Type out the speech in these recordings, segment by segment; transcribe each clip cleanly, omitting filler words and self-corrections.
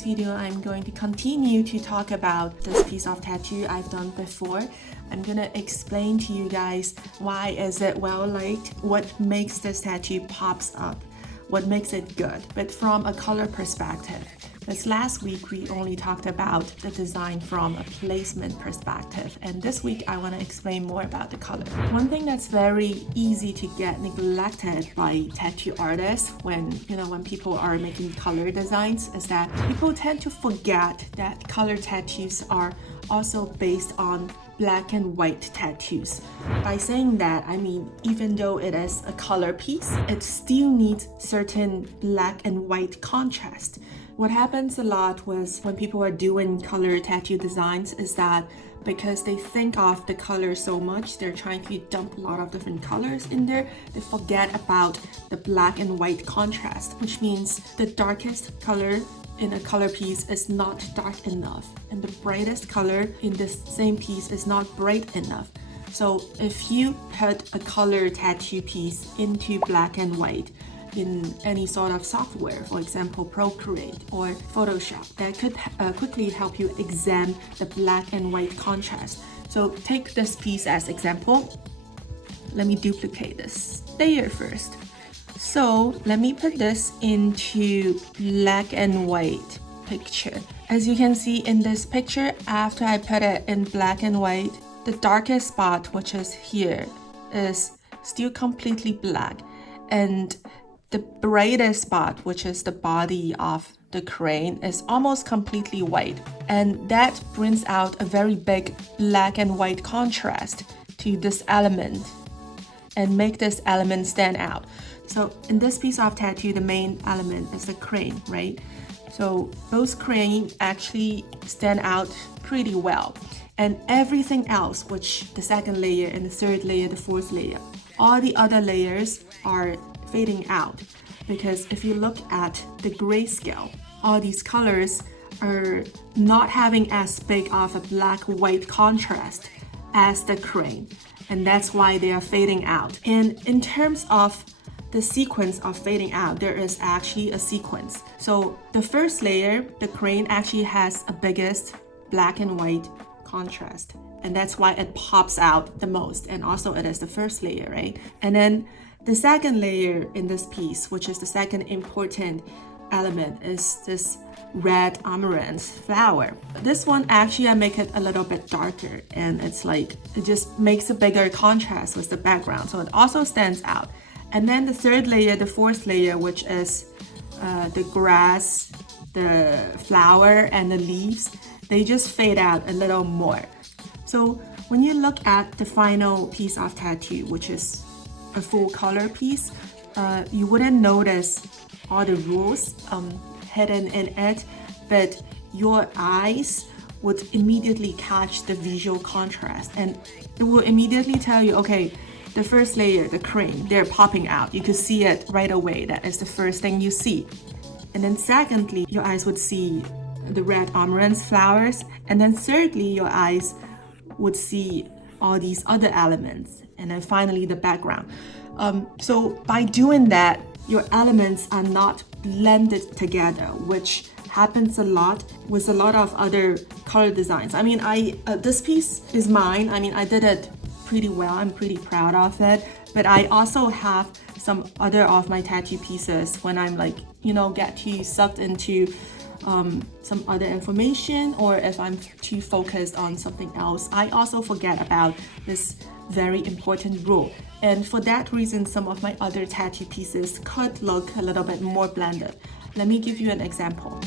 this video, I'm going to continue to talk about this piece of tattoo I've done before. I'm gonna explain to you guys why is it well liked, what makes this tattoo pops up, what makes it good, but from a color perspective. Because last week we only talked about the design from a placement perspective, and this week I want to explain more about the color. One thing that's very easy to get neglected by tattoo artists when people are making color designs is that people tend to forget that color tattoos are also based on black and white tattoos. By saying that, I mean, even though it is a color piece, it still needs certain black and white contrast. What happens a lot was when people are doing color tattoo designs is that because they think of the color so much, they're trying to dump a lot of different colors in there, they forget about the black and white contrast, which means the darkest color in a color piece is not dark enough, and the brightest color in this same piece is not bright enough. So if you put a color tattoo piece into black and white in any sort of software, for example Procreate or Photoshop, that could quickly help you examine the black and white contrast. So take this piece as example. Let me duplicate this layer first. So let me put this into black and white picture. As you can see in this picture, after I put it in black and white, the darkest spot, which is here, is still completely black, and the brightest spot, which is the body of the crane, is almost completely white, and that brings out a very big black and white contrast to this element and make this element stand out. So in this piece of tattoo, the main element is the crane, right? So those cranes actually stand out pretty well. And everything else, which the second layer and the third layer, the fourth layer, all the other layers are fading out. Because if you look at the grayscale, all these colors are not having as big of a black-white contrast as the crane. And that's why they are fading out. And in terms of the sequence of fading out, there is actually a sequence. So the first layer, the crane actually has a biggest black and white contrast, and that's why it pops out the most, and also it is the first layer, right? And then the second layer in this piece, which is the second important element, is this red amaranth flower. This one actually I make it a little bit darker, and it's like it just makes a bigger contrast with the background, so it also stands out. And then the third layer, the fourth layer, which is the grass, the flower, and the leaves, they just fade out a little more. So when you look at the final piece of tattoo, which is a full color piece, you wouldn't notice all the rules hidden in it, but your eyes would immediately catch the visual contrast, and it will immediately tell you, okay, the first layer, the crane, they're popping out. You could see it right away. That is the first thing you see. And then secondly, your eyes would see the red amaranth flowers. And then thirdly, your eyes would see all these other elements. And then finally, the background. So by doing that, your elements are not blended together, which happens a lot with a lot of other color designs. I mean, this piece is mine. I mean, I did it pretty well. I'm pretty proud of it, but I also have some other of my tattoo pieces when I'm get too sucked into some other information, or if I'm too focused on something else, I also forget about this very important rule. And for that reason, some of my other tattoo pieces could look a little bit more blended. Let me give you an example.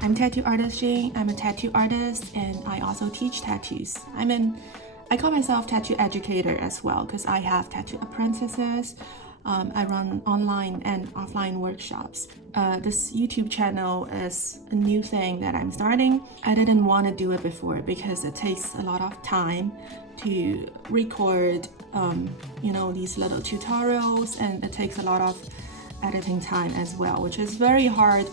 I'm tattoo artist Jane. I'm a tattoo artist, and I also teach tattoos. I call myself tattoo educator as well, because I have tattoo apprentices. I run online and offline workshops. This YouTube channel is a new thing that I'm starting. I didn't want to do it before because it takes a lot of time to record, these little tutorials, and it takes a lot of editing time as well, which is very hard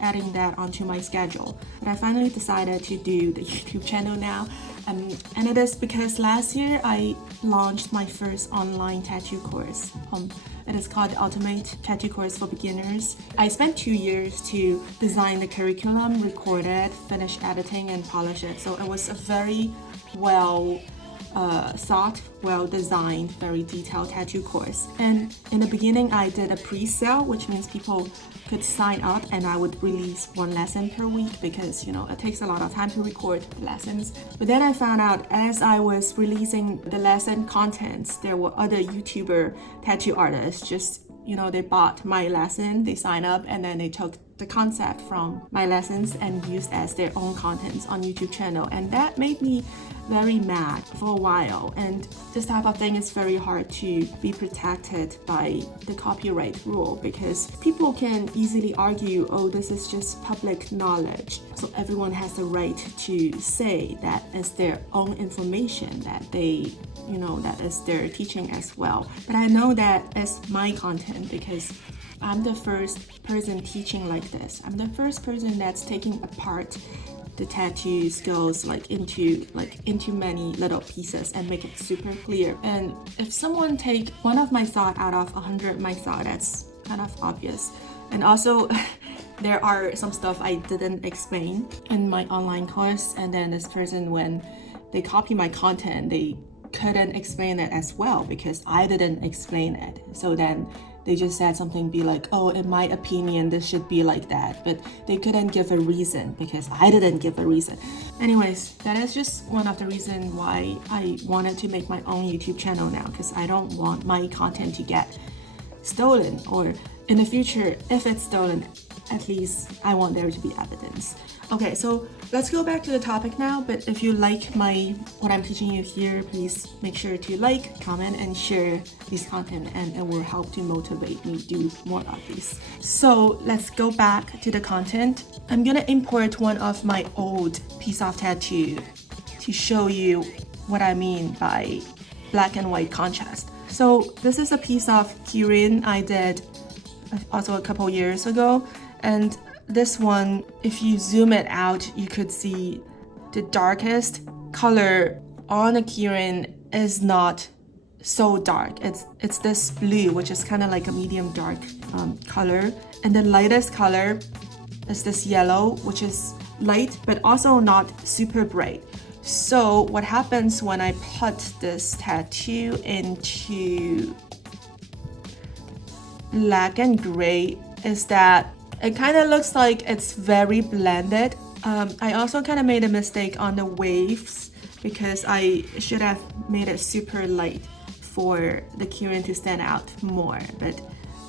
adding that onto my schedule. But I finally decided to do the YouTube channel now. And it is because last year I launched my first online tattoo course. It is called the Ultimate Tattoo Course for Beginners. I spent 2 years to design the curriculum, record it, finish editing, and polish it. So it was a very well thought, well designed, very detailed tattoo course. And in the beginning, I did a pre-sale, which means people could sign up and I would release 1 lesson per week because, you know, it takes a lot of time to record the lessons. But then I found out as I was releasing the lesson contents, there were other YouTuber tattoo artists just, you know, they bought my lesson, they signed up, and then they took the concept from my lessons and used as their own contents on YouTube channel. And that made me very mad for a while. And this type of thing is very hard to be protected by the copyright rule because people can easily argue, oh, this is just public knowledge. So everyone has the right to say that is their own information that they, you know, that is their teaching as well. But I know that as my content because I'm the first person teaching like this. I'm the first person that's taking apart the tattoo skills into many little pieces and make it super clear. And if someone take one of my thought out of 100 my thought, that's kind of obvious. And also there are some stuff I didn't explain in my online course, and then this person, when they copy my content, they couldn't explain it as well because I didn't explain it. So then they just said something be like, oh, in my opinion, this should be like that. But they couldn't give a reason because I didn't give a reason. Anyways, that is just one of the reasons why I wanted to make my own YouTube channel now, because I don't want my content to get stolen, or in the future, if it's stolen, at least I want there to be evidence. Okay, so let's go back to the topic now. But if you like what I'm teaching you here, please make sure to like, comment, and share this content, and it will help to motivate me to do more of these. So let's go back to the content. I'm gonna import one of my old piece of tattoo to show you what I mean by black and white contrast. So this is a piece of Kirin I did also a couple years ago, and this one, if you zoom it out, you could see the darkest color on a Kirin is not so dark. It's this blue, which is kind of like a medium dark color, and the lightest color is this yellow, which is light but also not super bright. So what happens when I put this tattoo into black and gray is that it kind of looks like it's very blended. I also kind of made a mistake on the waves because I should have made it super light for the Kirin to stand out more. But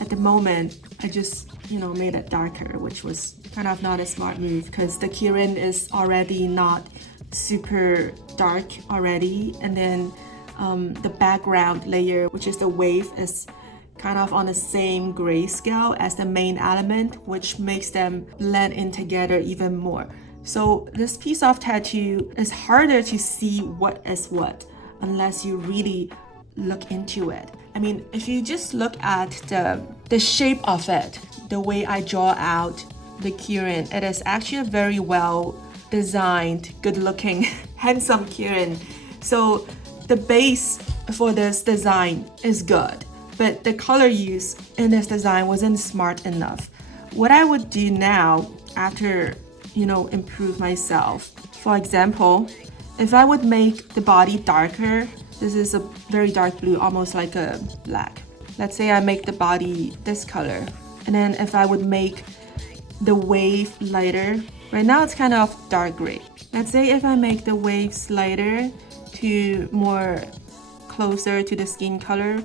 at the moment, I just, you know, made it darker, which was kind of not a smart move because the Kirin is already not super dark already. And then the background layer, which is the wave, is kind of on the same grayscale as the main element, which makes them blend in together even more. So this piece of tattoo is harder to see what is what unless you really look into it. I mean, if you just look at the shape of it, the way I draw out the Kirin, it is actually a very well designed, good looking, handsome Kirin. So the base for this design is good, but the color use in this design wasn't smart enough. What I would do now after, you know, improve myself, for example, if I would make the body darker, this is a very dark blue, almost like a black. Let's say I make the body this color, and then if I would make the wave lighter, right now it's kind of dark gray. Let's say if I make the waves lighter to more closer to the skin color,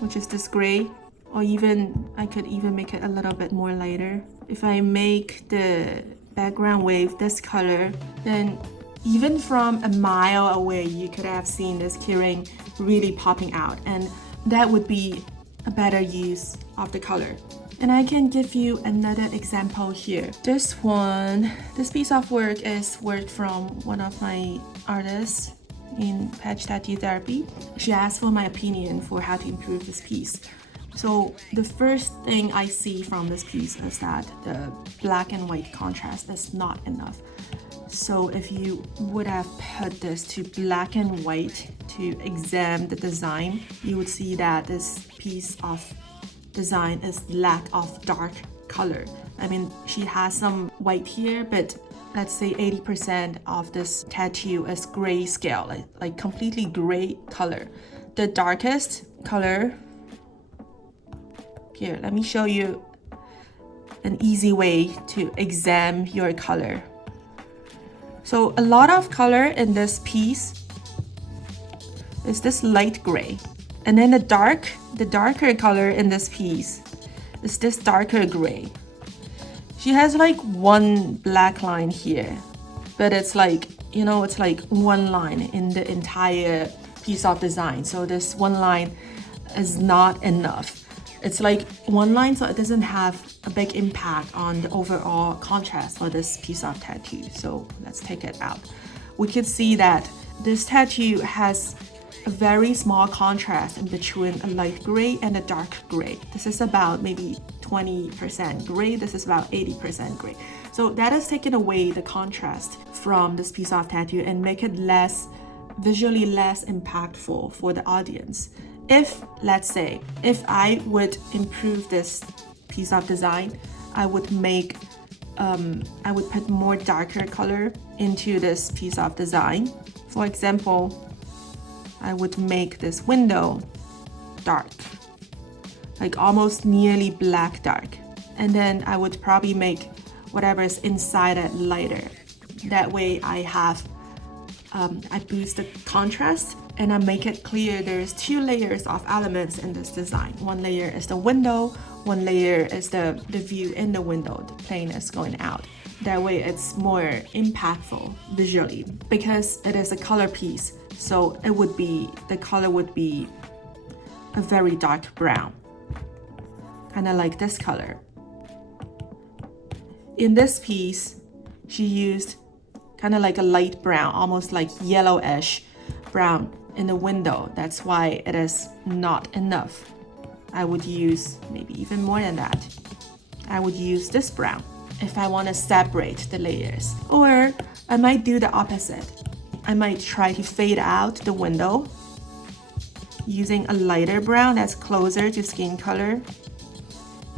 which is this gray, or even I could even make it a little bit more lighter. If I make the background wave this color, then even from a mile away you could have seen this Kirin really popping out, and that would be a better use of the color. And I can give you another example here. This piece of work is work from one of my artists in Patch Tattoo Therapy. She asked for my opinion for how to improve this piece. So the first thing I see from this piece is that the black and white contrast is not enough. So if you would have put this to black and white to examine the design, you would see that this piece of design is lack of dark color. I mean, she has some white here, but let's say 80% of this tattoo is grayscale, like completely gray color. The darkest color, here, let me show you an easy way to examine your color. So a lot of color in this piece is this light gray. And then the darker color in this piece is this darker gray. She has like one black line here, but it's like, you know, it's like one line in the entire piece of design. So this one line is not enough. It's like one line, so it doesn't have a big impact on the overall contrast for this piece of tattoo. So let's take it out. We could see that this tattoo has a very small contrast in between a light gray and a dark gray. This is about maybe 20% gray. This is about 80% gray. So that has taken away the contrast from this piece of tattoo and make it visually less impactful for the audience. If, let's say, if I would improve this piece of design, I would put more darker color into this piece of design. For example, I would make this window dark, like almost nearly black dark. And then I would probably make whatever is inside it lighter. That way I boost the contrast and I make it clear there's two layers of elements in this design. One layer is the window, one layer is the view in the window, the plane is going out. That way it's more impactful visually because it is a color piece. So the color would be a very dark brown, kind of like this color. In this piece, she used kind of like a light brown, almost like yellowish brown in the window. That's why it is not enough. I would use maybe even more than that. I would use this brown if I want to separate the layers. Or I might do the opposite. I might try to fade out the window using a lighter brown that's closer to skin color.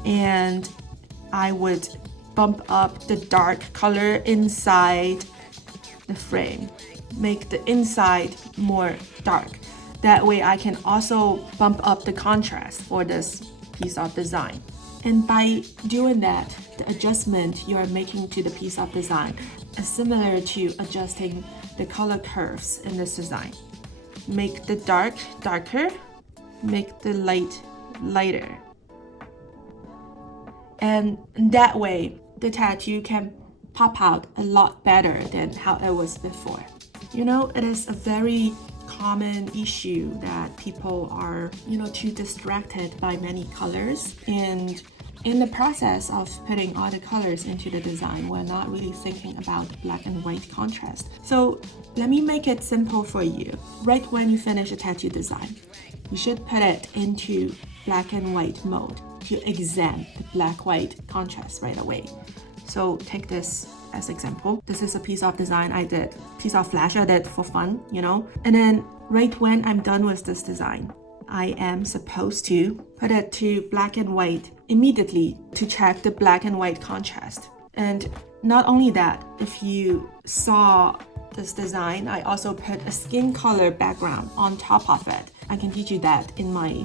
And I would bump up the dark color inside the frame. Make the inside more dark. That way I can also bump up the contrast for this piece of design. And by doing that, the adjustment you are making to the piece of design is similar to adjusting the color curves in this design. Make the dark darker, make the light lighter. And that way, the tattoo can pop out a lot better than how it was before. You know, it is a very common issue that people are, too distracted by many colors. And in the process of putting all the colors into the design, we're not really thinking about black and white contrast. So let me make it simple for you. Right when you finish a tattoo design, you should put it into black and white mode to examine the black-white contrast right away. So take this as example. This is a piece of design piece of flash I did for fun, And then right when I'm done with this design, I am supposed to put it to black and white immediately to check the black and white contrast. And not only that, if you saw this design, I also put a skin color background on top of it. I can teach you that in my,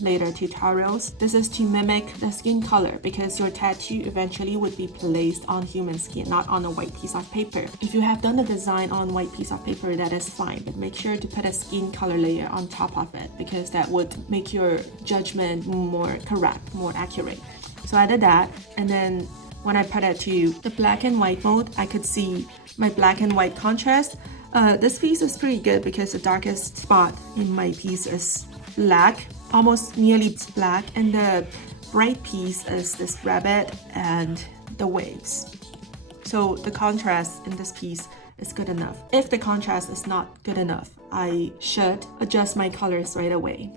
later tutorials. This is to mimic the skin color because your tattoo eventually would be placed on human skin, not on a white piece of paper. If you have done the design on white piece of paper, that is fine, but make sure to put a skin color layer on top of it because that would make your judgment more correct, more accurate. So I did that, and then when I put it to the black and white mode, I could see my black and white contrast. This piece is pretty good because the darkest spot in my piece is black, almost nearly black, and the bright piece is this rabbit and the waves. So the contrast in this piece is good enough. If the contrast is not good enough, I should adjust my colors right away.